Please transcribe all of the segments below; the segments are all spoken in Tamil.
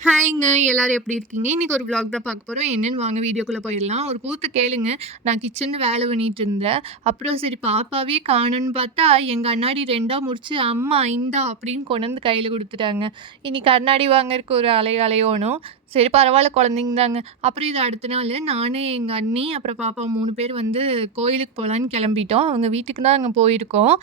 ஹாய்ங்க எல்லாரும் எப்படி இருக்கீங்க? இன்னைக்கு ஒரு vlog தான் பார்க்க போறோம். என்னன்னு வாங்க வீடியோக்குள்ள போயிடலாம். ஒரு கூத்து கேளுங்க. நான் கிச்சன்ல வேலை பண்ணிட்டு இருந்தேன். அப்புறம் சரி பாப்பாவே காணோம்னு பார்த்தா, எங்க அண்ணாடி 2ஆ முறிச்சு, "அம்மா இந்தா" அப்படின்னு கொண்டு வந்து கையில குடுத்துட்டாங்க. இனி கண்ணாடி வாங்கறக்கு ஒரு அலையோணும். சரி பரவால்ல குழந்தைங்க தாங்க. அப்புறம் இது அடுத்த நாளு நானு, எங்க அண்ணி, அப்புறம் பாப்பா 3 பேர் வந்து கோயிலுக்கு போலான்னு கிளம்பிட்டோம். அவங்க வீட்டுக்கு தான் நாங்க போயிருக்கோம்.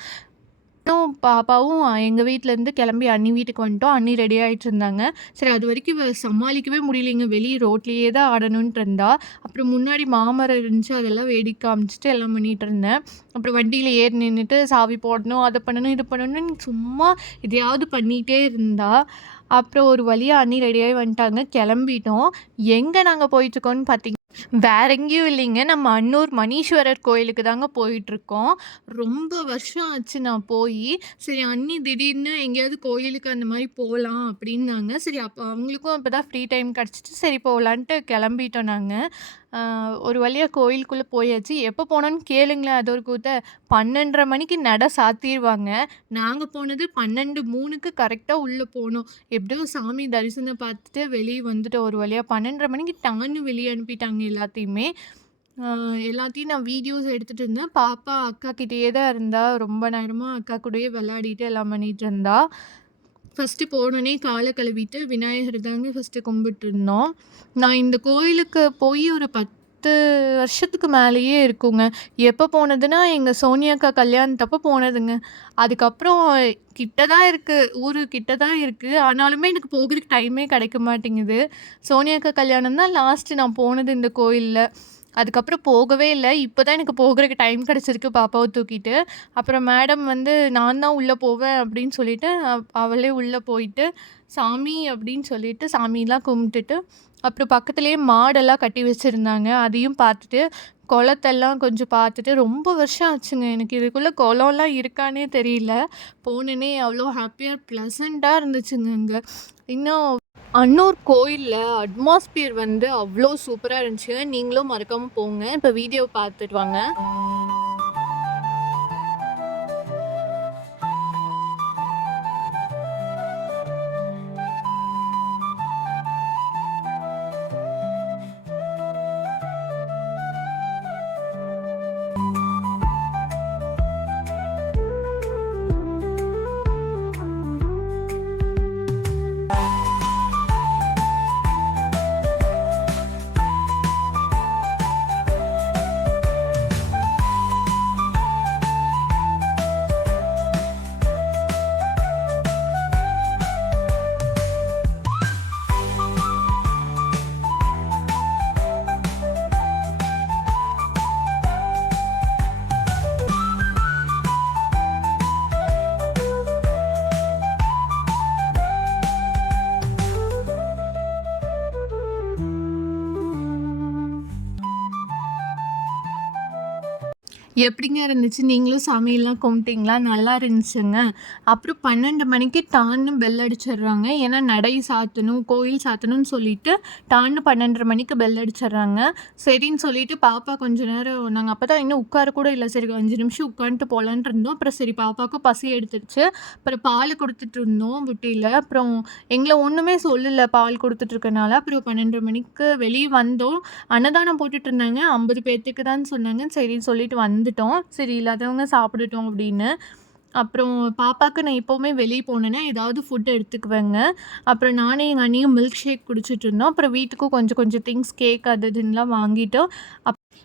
நானும் பாப்பாவும் எங்க வீட்லேருந்து கிளம்பி அண்ணி வீட்டுக்கு வந்துட்டோம். அண்ணி ரெடி ஆயிட்டு இருந்தாங்க. சரி அதுவரைக்கும் இவ சமாளிக்கவே முடியலைங்க. வெளிய ரோட்லயே தான் ஆடணுன்ட்டு இருந்தா. அப்புறம் முன்னாடி மாமரம் இருந்துச்சு. அதெல்லாம் வேடிக்கை காமிச்சுட்டு எல்லாம் பண்ணிட்டு இருந்தேன். அப்புறம் வண்டியில ஏறி நின்னுட்டு சாவி போடணும், அத பண்ணணும், இது பண்ணணும்னு சும்மா எதையாவது பண்ணிட்டே இருந்தா. அப்புறம் ஒரு வழியா அண்ணி ரெடியாகி வந்துட்டாங்க. கிளம்பிட்டோம். எங்க நாங்க போயிட்டுருக்கோம்னு பார்த்தீங்கன்னா வேற எங்கேயும் இல்லைங்க. நம்ம அன்னூர் மணீஸ்வரர் கோயிலுக்கு தாங்க போயிட்டுருக்கோம். ரொம்ப வருஷம் ஆச்சு நான் போயி. சரி அண்ணி திடீர்னு எங்கேயாவது கோயிலுக்கு அந்த மாரி போலாம் அப்டின்னாங்க. சரி அப்போ அவங்களுக்கும் அப்பதான் ஃப்ரீ டைம் கிடச்சிச்சு. சரி போலான்ட்டு கிளம்பிட்டோம் நாங்க. ஒரு வழியா கோயிலுக்குள்ள போயாச்சு. எப்போ போனோம்னு கேளுங்களேன் அது ஒரு கூத்த. 12:30 மணிக்கு நட சாத்திருவாங்க. நாங்க போனது 12:03க்கு கரெக்ட்டா உள்ள போனோம். எப்படியோ சாமி தரிசனம் பார்த்துட்டு வெளிய வந்துட்டோம் ஒரு வழியா. 12:30 மணிக்கு டான்னு வெளிய அனுப்பிட்டாங்க எல்லாத்தையுமே. அ எல்லாத்தையும் நான் வீடியோஸ் எடுத்துட்டு இருந்தேன். பாப்பா அக்கா கிட்டயே தான் இருந்தா. ரொம்ப நேரமா அக்கா கூடயே விளையாடிட்டு எல்லாம் பண்ணிட்டு இருந்தா. ஃபர்ஸ்ட்டு போனோனே கால கழுவிட்டு விநாயகர் தாங்க ஃபர்ஸ்ட்டு கும்பிட்டுருந்தோம். நான் இந்த கோயிலுக்கு போய் ஒரு 10 வருஷத்துக்கு மேலேயே இருக்குங்க. எப்போ போனதுன்னா, எங்க சோனியா அக்கா கல்யாணத்தப்போ போனதுங்க. அதுக்கப்புறம் கிட்ட தான் இருக்கு. ஊரு கிட்ட தான் இருக்கு. ஆனாலுமே எனக்கு போகறதுக்கு டைமே கிடைக்க மாட்டேங்குது. சோனியா அக்கா கல்யாணம் தான் லாஸ்ட்டு நான் போனது இந்த கோயில்ல. அதுக்கப்புறம் போகவே இல்ல. இப்ப தான் எனக்கு போகறதுக்கு டைம் கிடைச்சிருக்கு பாப்பாவ தூக்கிட்டு. அப்புறம் மேடம் வந்து நான் தான் உள்ள போவேன் அப்படின்னு சொல்லிட்டு, அவளே உள்ள போயிட்டு, சாமி அப்படின்னு சொல்லிட்டு சாமிலாம் கும்பிட்டுட்டு, அப்புறம் பக்கத்துலேயே மாடெல்லாம் கட்டி வச்சிருந்தாங்க. அதையும் பார்த்துட்டு, குளத்தெல்லாம் கொஞ்சம் பார்த்துட்டு, ரொம்ப வருஷம் ஆச்சுங்க. எனக்கு இதுக்குள்ள குளம்லாம் இருக்கான்னே தெரியல. போனோனே அவ்வளோ ஹாப்பியா ப்ளசன்ட்டா இருந்துச்சுங்க அங்க. இன்னும் அன்னூர் கோயில்ல அட்மாஸ்பியர் வந்து அவ்ளோ சூப்பரா இருந்துச்சுங்க. நீங்களும் மறக்காம போங்க. இப்ப வீடியோ பார்த்துட்டு வாங்க. எப்படிங்க இருந்துச்சு? நீங்களும் சாமியெல்லாம் கும்பிட்டீங்களா? நல்லா இருந்துச்சுங்க. அப்புறம் 12 மணிக்கு டான்னு பெல் அடிச்சிடுறாங்க. ஏன்னா நடை சாத்தணும், கோயில் சாத்தணும்னு சொல்லிட்டு டான்னு 12:30 மணிக்கு பெல் அடிச்சிடுறாங்க. சரின்னு சொல்லிட்டு பாப்பா கொஞ்ச நேரம் நாங்க அப்பதான் இன்னும் உட்கார கூட இல்ல. சரி 5 நிமிஷம் உட்காந்துட்டு போலான்ட்டு இருந்தோம். அப்புறம் சரி பாப்பாவுக்கும் பசி எடுத்துருச்சு. அப்புறம் பால் குடுத்துட்டு இருந்தோம் புட்டியில. அப்புறம் எங்கள ஒண்ணுமே சொல்லல பால் குடுத்துட்டு இருக்கனால. அப்புறம் 12:30 மணிக்கு வெளிய வந்தோம். அன்னதானம் போட்டுட்டு இருந்தாங்க. 50 பேத்துக்கு தான் சொன்னாங்க. சரின்னு சொல்லிட்டு வந்துட்டோம். சரி இல்லாதவங்க சாப்பிடட்டும் அப்படின்னு. அப்புறம் பாப்பாக்கு நான் எப்பவுமே வெளிய போனேன்னா, ஏதாவது ஃபுட் எடுத்துக்குவேங்க. அப்புறம் நானும் எங்க அண்ணியும் மில்க் ஷேக் குடிச்சிட்டு இருந்தோம். அப்புறம் வீட்டுக்கும் கொஞ்சம் கொஞ்சம் திங்ஸ் கேக் அது இதுன்னுலாம் வாங்கிட்டோம்.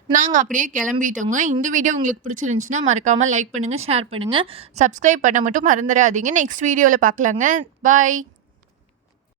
நாங்க அப்படியே கிளம்பிட்டோங்க. இந்த வீடியோ உங்களுக்கு பிடிச்சிருந்துச்சுன்னா, மறக்காம லைக் பண்ணுங்க, ஷேர் பண்ணுங்க. சப்ஸ்கிரைப் பண்ண மட்டும் மறந்துடாதீங்க. நெக்ஸ்ட் வீடியோல பார்க்கலாங்க. பாய்.